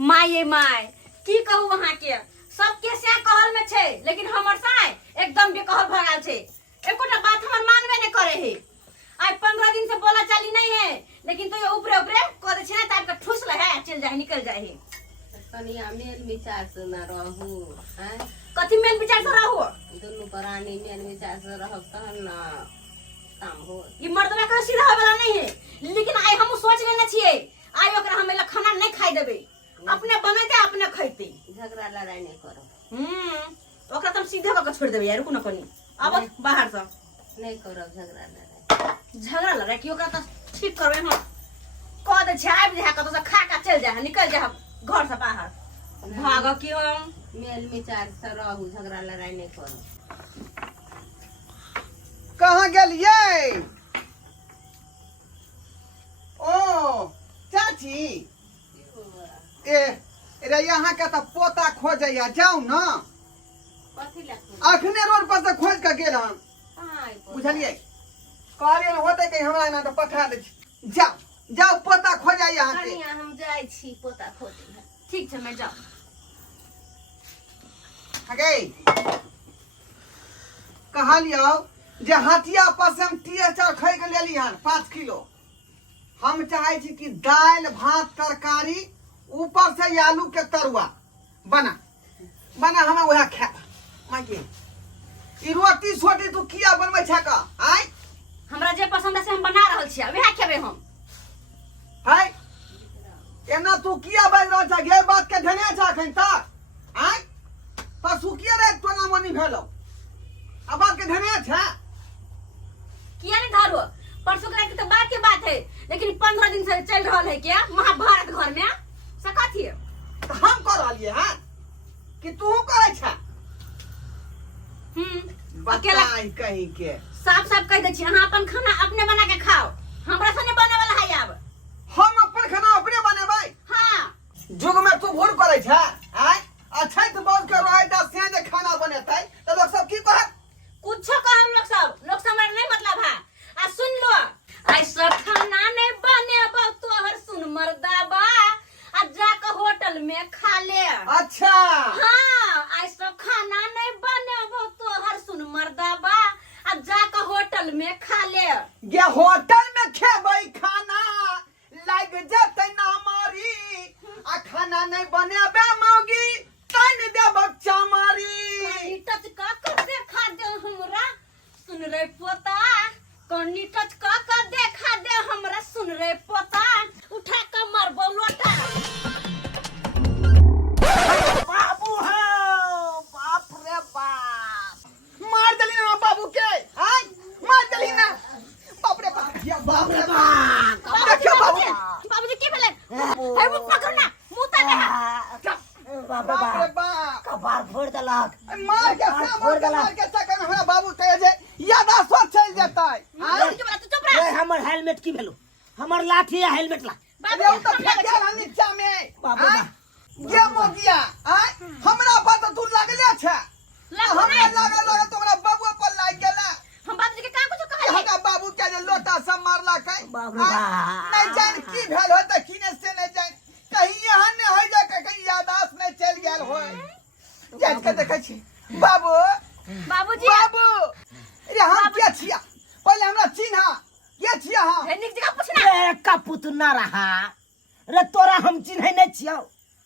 माये माय की कहू वहां के सबके से कहल में छे लेकिन हमर साय एकदम बेकहल भगाल छे। एकोटा बात हमर मानबे नहीं करे है। आज 15 दिन से बोला चाली नहीं है लेकिन तो ये ऊपरे ऊपरे कह दे छे ना टाइप का ठुस ले है चल जाए निकल जाए है। कनिया मेल विचार से न रहू हैं कथि मेल विचार से रहू दोनों प्राणी मेल विचार से रहब तहन ना काम हो। ये मर्दवा का सीधा वाला नहीं है लेकिन आई हम सोच लेने छिए आई ओकरा हम ला खाना नहीं खाई देबे अपने बनाते अपने खइते झगड़ा लड़ाई नहीं करो। ओकरा तुम सीधा क छोड़ देबे यार कोनो कोनी अब बाहर से नहीं करो झगड़ा लड़ाई। झगड़ा लड़ा कि ओकरा त ठीक करबे हम कह दे छै आबि जा कतो से खा का चल जा निकल जा घर से बाहर भाग कि हम मेल विचार से रहू झगड़ा लड़ाई नहीं करो। कहाँ गेलिए? ओ चाची ए रे यहाँ के तो पोता खोजैया जाऊ ना कथी लगते अखने रोड पर से खोज के गेल हम कहाँ बुझलिए कहलिए होते कहीं हमरा ना तो पठा दे जाओ जाओ पोता खोजा यहाँ के। कनिया हम जाई छी पोता खोजे। ठीक छै मैं जाऊ हगे कहलियो जे हटिया पर से हम टीचर खै के लेली हन 5 किलो। हम चाहे छी कि दाल भात तरकारी ऊपर से आलू के तरुआ बना बना हम वह खाए माइके ई रोटी सोटी तू किया बनबै छ का आय हमरा जे पसंद है से हम बना रहल छी वह खेबे हम है एना तू किया बाज रहल छ गे बात के धने छ अखन तक आय पशु किया रे तोना मनी भेलो आ बात के धने छ किया नहीं धारो परसों के तो बात के बात है लेकिन 15 दिन से चल रहा है क्या महाभारत घर में सका थी तो हम कर रहलिए हैं कि तू करे छ अकेला बताई कहीं के साफ साफ कह दे छी अहाँ अपन खाना अपने बना के खाओ हमरा से नहीं बने वाला है अब हम अपन खाना अपने बनेबै। हां जुग में तू भूल करे छ आय अच्छा तो बोल के रहे त से जे खाना बनेतै त लोग सब की कहे कुछ कह हम लोग से हमारा नहीं मतलब है आ सुन लो ऐसा खाना नहीं बने तोहर सुन मर्दाबा आ जाके होटल में खा ले। अच्छा हाँ ऐसा खाना नहीं बने तोहर सुन मर्दाबा आ जाके होटल में खा ले। ये होटल में खेबै खाना लग जतै ना मारी आ खाना नहीं बनेबे मौगी तन दे बच्चा मारी टच का कर देखा दे हमरा सुन रे पोता कनी टच का कर देखा दे हमरा सुन रे पोता उठा के मारबो लोटा। बाबू हो बाप रे बाप मार दली ना बाबू के हाय मार दली ना बाप रे बाप ये बाप रे बाप देखियो बाबू बाबूजी की भेले है वो पकड़ना मुता दे बाप रे बाप कपार फोड़ देलक मार के मार के चक्कर में हमरा बाबू कहे जे यादाश्त चल जेतै हाय तू चुप रह रे हमर हेलमेट की भेलो हमर लाठी या हेलमेट ला अरे उ त फेंक गेल हन नीचा में बाबू हाय ये मोगिया हाय हमरा पर तो तू लगले छ हमरा लागल तोरा बाबू पर लाग गेला हम बाबूजी के का कुछ कहले हमरा बाबू के जे लोटा सब मारला कई बाप रे बाप। नहीं जान की भेल हो त किने से नहीं जान कहीं यहाँ ने हो जा के कहीं यादाश्त नहीं चल गेल हो जान के देखे छी बाबू बाबूजी बाबू अरे हम के छिया पहले हमरा चिन्हा के छिया हम है निक जगह पूछना रे कपूत ना रहा रे तोरा हम चिन्है नहीं छियौ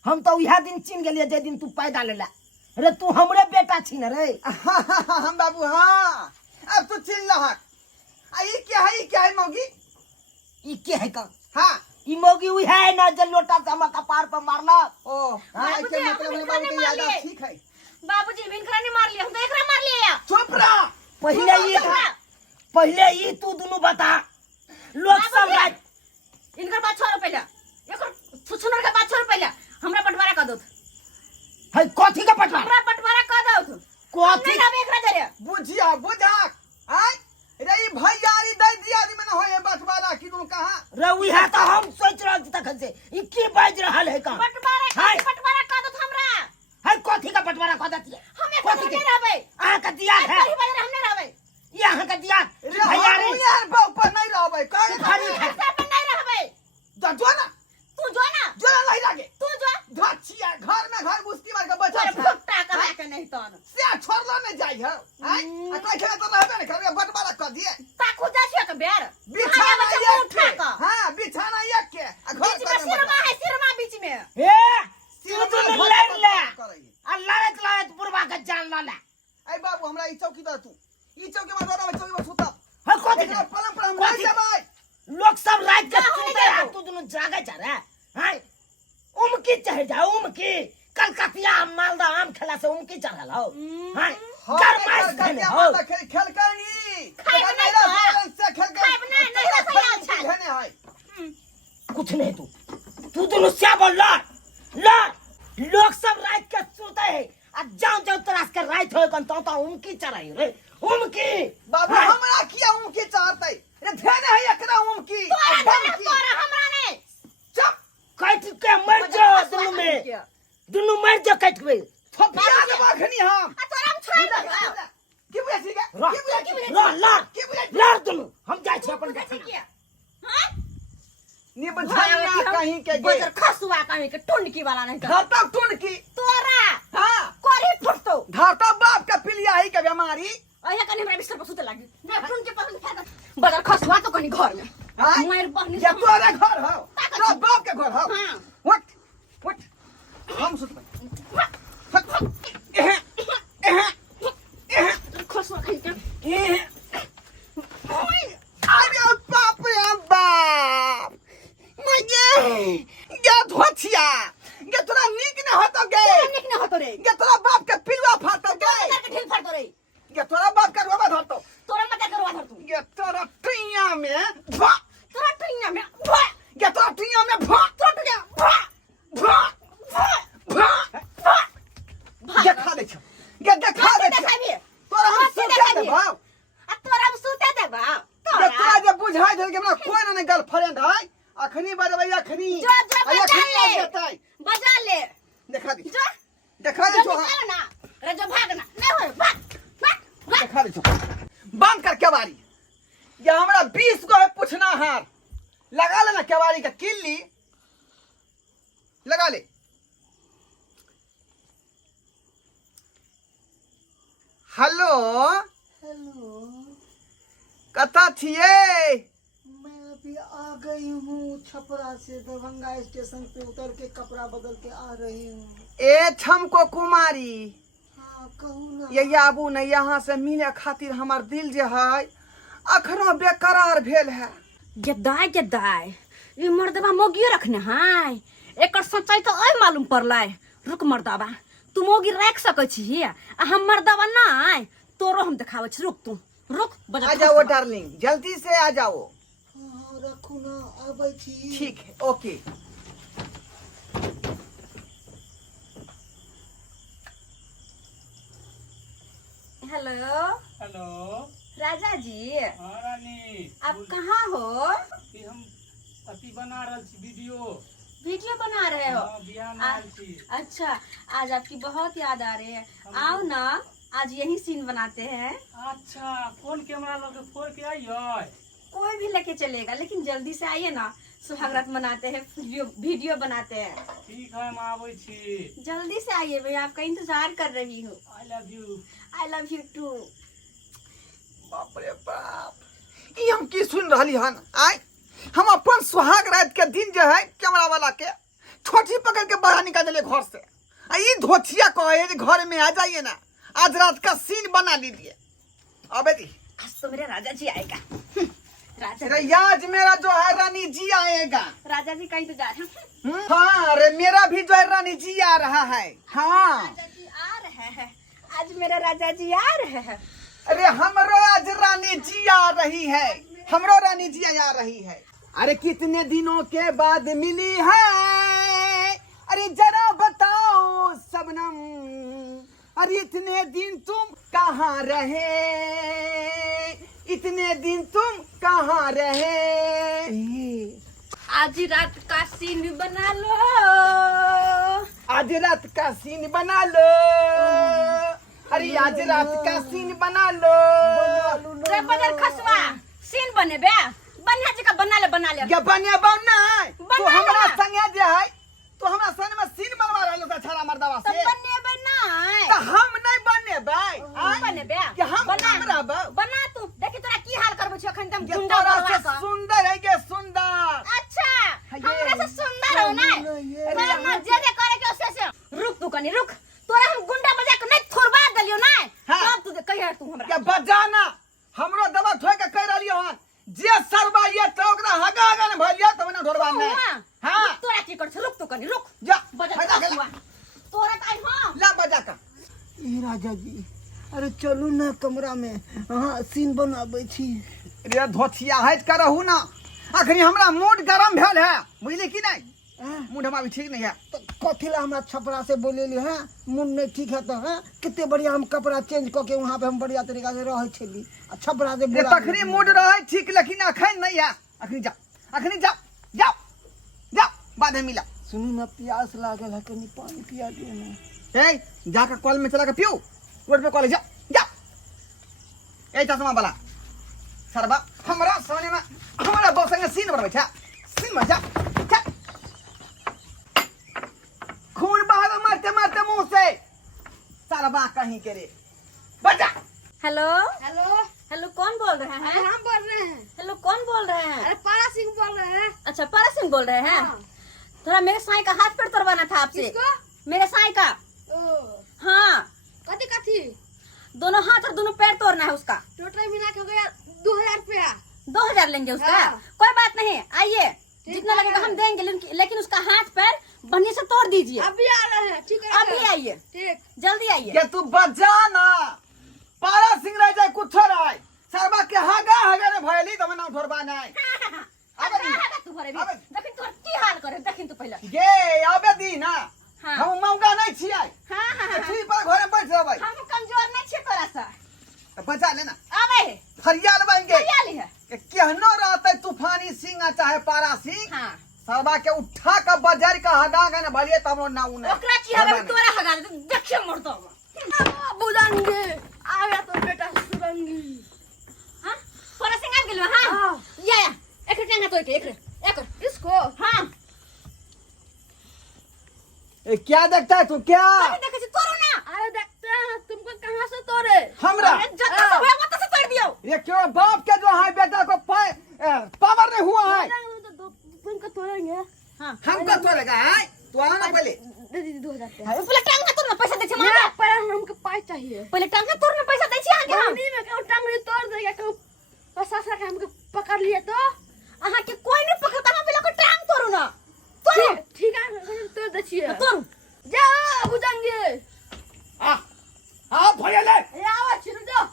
हम तो उहा दिन चिन्ह गेलिए जे दिन तू पैदा लेला रे तू हमरे बेटा छी न रे हम बाबू हां अब तू चिन्ह लहक आ ई क्या है मौगी ई के है का हां ई मोगी उहा है ना जे लोटा से हम कपार पर मारला ओ हां बाबूजी, के मतलब है बाबू के यादाश्त ठीक है बाबूजी बिनकरा नहीं मार लिया हम तो एकरा मार लिया चुप रह पहले ई तू दोनों बता लोग सब राज इनकर बात छोड़ पहले एकर छुछुनर के बात छोड़ पहले हमरा बंटवारा कर दो है कथी का पटवा हमरा बंटवारा कर दो कथी नहीं एकरा जरे बुझिया बुझाक आय रे ई भैयारी दे दिया दी में होए बटवारा कि तू कहां रे उहा तो हम सोच रहल तक से ई की बाज रहल है का बंटवारा कर दो हमरा है कथी का बंटवारा कर देती है हम एक नहीं रहबे आ का दिया है कहीं बाजार हम नहीं रहबे यहाँ का दिया रे भैया रे यार बाप पर नहीं रहबै कर खाली सब नहीं रहबे जो ना तू जो ना जो नहीं लागे तू जो धर जाई हो आई आ कोई खेले तो रहबे नहीं करे बंटवारा कर दिए ताकू जा छियो के बेर बिछाना बच्चा एक उठा के का हां बिछाना एक के आ घर बीच में सिरमा है सिरमा बीच में ए तू तो लड़ ले अल्लाह रे तलात पुरवा के जान ला ले आई बाबू हमरा ई चौकी दे तू ई चौकी में दौड़ा चौकी में सुता हां को देख एकरा परंपरा हम नहीं जबाई लोग सब रात के सुते हैं तू दोनों जागे जा रहा है उमकी चढ़ जा उमकी कलकतिया मालदा आम खेला से उमकी चढ़ल हो हां गरमाइश धने हो खेल करनी खाइब नहीं तो से खेल कर खाइब नहीं नहीं तो सयाल छा धने है कुछ नहीं तू दोनों क्या बोल लड़ लोग सब रात के सोते हैं आ जाओ जाओ तरास के रात हो कन तो उनकी चढ़ाई रे उनकी बाबू हमरा किया उनकी चाहते रे धने है एकरा उनकी तोरा हमरा ने चुप कट के मर जाओ दोनों मर जाओ कट के थपिया के बखनी हम आ तोरा हम छोड़ दे की बुझी के लड़ दोनों हम जाय छी अपन कैसे किया हां निबझाया कहीं के गे बजर खसुआ कहीं के टुंडकी वाला नहीं कर घाटा टुन की तोरा हां कोरी फुटतो घाटा बाप का पिलिया है के बीमारी अइया कनी हमरा बिस्तर पर सुते लागी ना टुन के पसंद फायदा बजर खसुआ तो कनी घर में हां मोर बहनी ये तोरा घर हो तो बाप के घर हो हां उठ हम सुत खसुआ कहीं के अरे बाप रे बाप मगे ये धोतिया ये तोरा नीक न होतो गे निक न होतो रे ये तोरा बाप के पिलवा फाटो गे करके ढील फाड़ दो रे ये तोरा बाप के रोबा धरतो तोरा मत करवा धर तू ये तोरा टिया में भा तोरा टुइया में भा ये तोरा टिया में भा टूट गया भा भा भा भा देखा दे छ ये देखा दे छ देखाबी तोरा हम सुते दे भाव आ तोरा हम सुते दे बा ये तोरा जे बुझाई दे के हमरा कोई ना गर्लफ्रेंड है अखनी बजबै अखनी जो जो अखनी बजा ले जेतै बजा ले देखा दे जो देखा दे जो छो निकल ना रे जो भागना नहीं हो भाग भाग देखा दे छो बंद कर केवाड़ी ये हमरा 20 गो है पूछना हार लगा लेना केवाड़ी का किल्ली लगा ले हेलो हेलो कता थिए मैं अभी आ गई हूँ छपरा से दरभंगा स्टेशन पे उतर के कपड़ा बदल के आ रही हूँ। ए छमको कुमारी हाँ कहू ना। ये आबू न यहाँ से मिले खातिर हमार दिल जे है अखनो बेकरार भेल है गदाय ये मर्दबा मोगियो रखने हाय एकर सच्चाई तो ओय मालूम पड़लाय रुक मर्दबा तू मोगी रख सकै छी आ हम मर्दबा नहीं तोरो हम देखावे छी रुक तू रुक आ जाओ डार्लिंग जल्दी से आ जाओ हाँ रखू ना आबै छी। ठीक है ओके हेलो हेलो राजा जी हाँ रानी आप कहाँ हो ई हम अति बना रहल छी वीडियो बना रहे हो हाँ, बियाह में आयल छी अच्छा आज आपकी बहुत याद आ रही है आओ ना आज यही सीन बनाते हैं अच्छा कौन कैमरा लगे फोड़ के आइए कोई भी लेके चलेगा लेकिन जल्दी से आइए ना सुहागरात मनाते हैं वीडियो बनाते हैं ठीक है हम आबै छी जल्दी से आइए भैया आपका इंतजार कर रही हूँ आई लव यू टू बाप रे बाप ई हम की सुन रहली हन आय हम अपन सुहाग रात के दिन जो है कैमरा वाला के छोटी पकड़ के बाहर निकाल दिले घर से आ ई धोतिया कहे जे घर में आ जाइए ना आज रात का सीन बना लीजिए अबे दी आज तो मेरे राजा जी आएगा राजा अरे आज मेरा जो है रानी जी आएगा राजा जी का इंतजार है हाँ अरे मेरा भी जो है रानी जी आ रहा है हाँ राजा जी आ रहे हैं आज मेरे राजा जी आ रहे हैं अरे हमरो आज रानी जी आ रही है हमरो रानी जी आ रही है अरे कितने दिनों के बाद मिली है अरे जरा बताओ सबनम अरे इतने दिन तुम कहाँ रहे इतने दिन तुम कहाँ रहे आज रात का सीन बना लो आज रात का सीन बना लो अरे आज रात का सीन बना लो रे बदल खसवा सीन बने बे बढ़िया जगह बना ले क्या बने बना तो बना हमरा ले। संगे जे है तो हमरा संग में सीन बनवा रहलो त छाड़ा मर्दावा तो से बने बे नहीं तो हम नहीं बने भाई बने राजा जी अरे चलू ना कमरा में हाँ सीन बनाबै छी रे धोथिया हट कर रहू ना अखनी हमरा मूड गरम भेल है बुझली कि नहीं मूड हमारा भी ठीक नहीं है तो कथी ला हमरा छपरा से बोलेली है मूड नहीं ठीक है तो है कितने बढ़िया हम कपड़ा चेंज करके वहाँ पे हम बढ़िया तरीका से रहे छली आ छपरा से ये बोला तखनी मूड रहे ठीक लेकिन अखन नहीं है अखनी जाओ जाओ जाओ बाद में मिला सुनू ना प्यास लागल है कनी पानी पिया दे ना ए जाकर कॉल में चला के पियो रोड पे कॉल जाओ जाओ ए चश्मा वाला सरबा हमरा सोने में हमारा बॉस संगे सीन बनबै छै सीन में जा खून बहावे मारते मारते मुंह से सरबा कहीं के रे बजा हेलो हेलो हेलो कौन बोल रहे हैं? हम बोल रहे हैं। हेलो कौन बोल रहे हैं? अरे पारा सिंह बोल रहे हैं। अच्छा पारा सिंह बोल रहे हैं? हाँ। थोड़ा मेरे साईं का हाथ पैर तोड़वाना था आपसे। किसको? मेरे साईं का। ओ हाँ कथी कथी दोनों हाथ और दोनों पैर तोड़ना है उसका। टोटल मिला के हो गया 2000 रुपया। 2000 लेंगे उसका। हाँ। कोई बात नहीं आइए ठीक जितना है। लगेगा हम देंगे लेकिन उसका हाथ पैर बढ़िया से तोड़ दीजिए। अभी आ रहे हैं। ठीक है अभी आइए ठीक। जल्दी आइए। ये तू बजा ना पारा सिंह रह जाए कुछ राय सरबा के हागा ने भयली त मना ठोरबा नहीं अबे तू भरे भी अबे। देखिन तोर की हाल करे देखिन तू पहले। गे आबे दी ना हाँ। हम मौका नहीं छियै हाँ हाँ हाँ छी पर घर में बैठ रहबै हम कमजोर नहीं छे तोरा सा। त बचा लेना आवे है फरियाल बन गे हरियाली है। के केहनो रहते तूफानी सिंह चाहे पारा सिंह हाँ सरबा के उठा के बाजार का हगा के न भलिए तमो ना उने ओकरा की हवे तोरा हगा दे देखिए मर दो। बुदंगे आ गया तो बेटा सुरंगी। हां पारा सिंह आ गेलो। हां या एक टांगा तो एक इसको हां ए क्या देखता है तू क्या देखे से तोरो ना। अरे देखते हैं तुमको कहाँ से तोड़े। हमरा अरे जत्ता से हुआ मत से तोड़ दियो। ये क्यों बाप के जो है बेटा को पावर नहीं हुआ है तुमको तोड़ेंगे। हां हमको तोड़ेगा है तू आ ना पहले दे दीजिए 2000 रुपया। पहले टांगा तोड़ना पैसा दे छे ये मांगे। पर हमको पाई चाहिए। पहले टांगा तोड़ना पैसा दे छे आगे हम। पानी में कहूँ टांगड़ी तोड़ देगा कहूँ प्रशासन के हमको पकड़ लिए तो अहां के कोई नहीं पकड़ता हम पहले को टांग तोड़ो ना। तोड़ो ठीक है हम तोड़ दे छिए। तोड़ जाओ बुदंगे आ फरियाले ये आवा छिनु जाओ।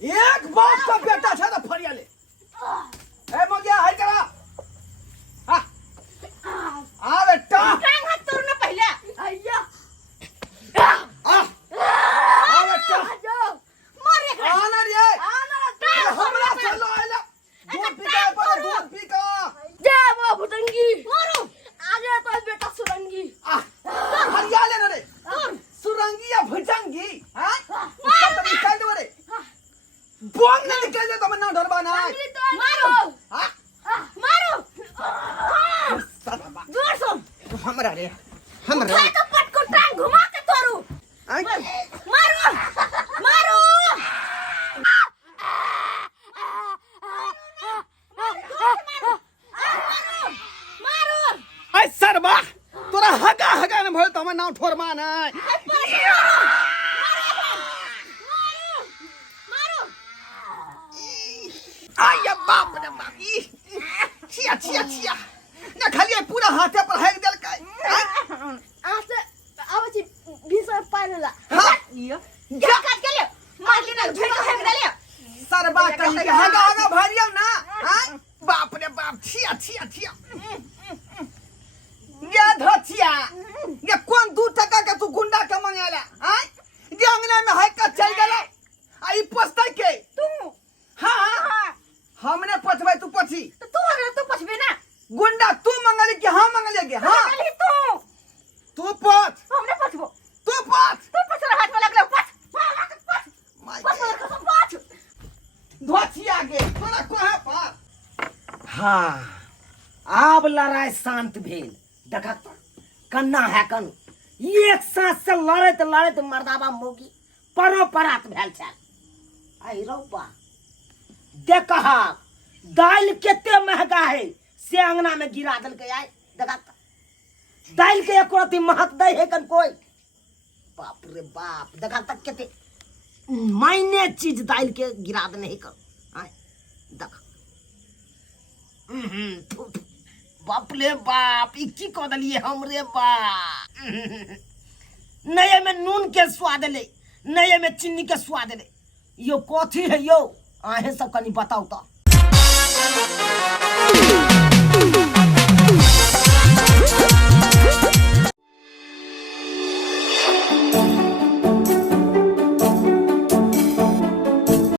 एक बाप का बेटा था तो फरियाले ए मोगिया हाय करा हां आ बेटा टांग हाथ तोड़ना पहले। आइया आ बेटा जाओ मार एक आना रे आना ये हमरा से लो आइला दूध पी का पर दूध पी का जाओ बुदंगी मारो आ गया तो बेटा सुरंगी। फरियाले न रे सुरंगी या भुजंगी हां सब तो निकाल दो रे बोंग न निकल जाए तो मैं ना डरबा ना टांगड़ी तोड़ मारो हां मारो सरबा जोर से हमरा रे हमरा उठा के पट को टांग घुमा के तोड़ू। मारो मारो मारो ऐ सरबा तोरा हगा न भइल त हमर नाम ठोरमा नै आय बाप रे बाप ई छिया न खाली पूरा हाथे पर हेक देल काय आसे आवा छी भीतर पालेला। हां क्या काट के ले मार लेना झुक के फेंक डालियो। सरबा कहीं के हगा भरियो ना हां बाप रे बाप छिया ये धोतिया ये कौन 2 टका के तू गुंडा के मंगाला हां ये अंगना में है का चल गेला आई पछताई के तू हां हमने पछबै तू पछी तो तू अगर तू पछबे ना गुंडा तू मंगली कि हम मंगलेगे हां खाली तू तू पछ हमने पछबो तू पछ तू पछ हाथ में लगले पछ माय पछ कसम पछ धोतिया के तोरा कोहे पर हाँ आब लड़ाई शांत भेल देखा कन्ना है कन एक साथ से लड़त मर्दाबा मोगी परो परात भेल छल आई रौबा देखा दाल केते महंगा है से अंगना में गिरा दल के आए देखा दाल के एक रति महत दे है कन कोई बाप रे बाप देखा तक केते मायने चीज दाल के गिरा दे नहीं कर आए देखा बाप रे बाप ई की कह दलिए हमरे बा नए में नून के स्वाद ले नहीं में चीनी के स्वाद रे यो कथी है यो आहे सब कनी बताओ तो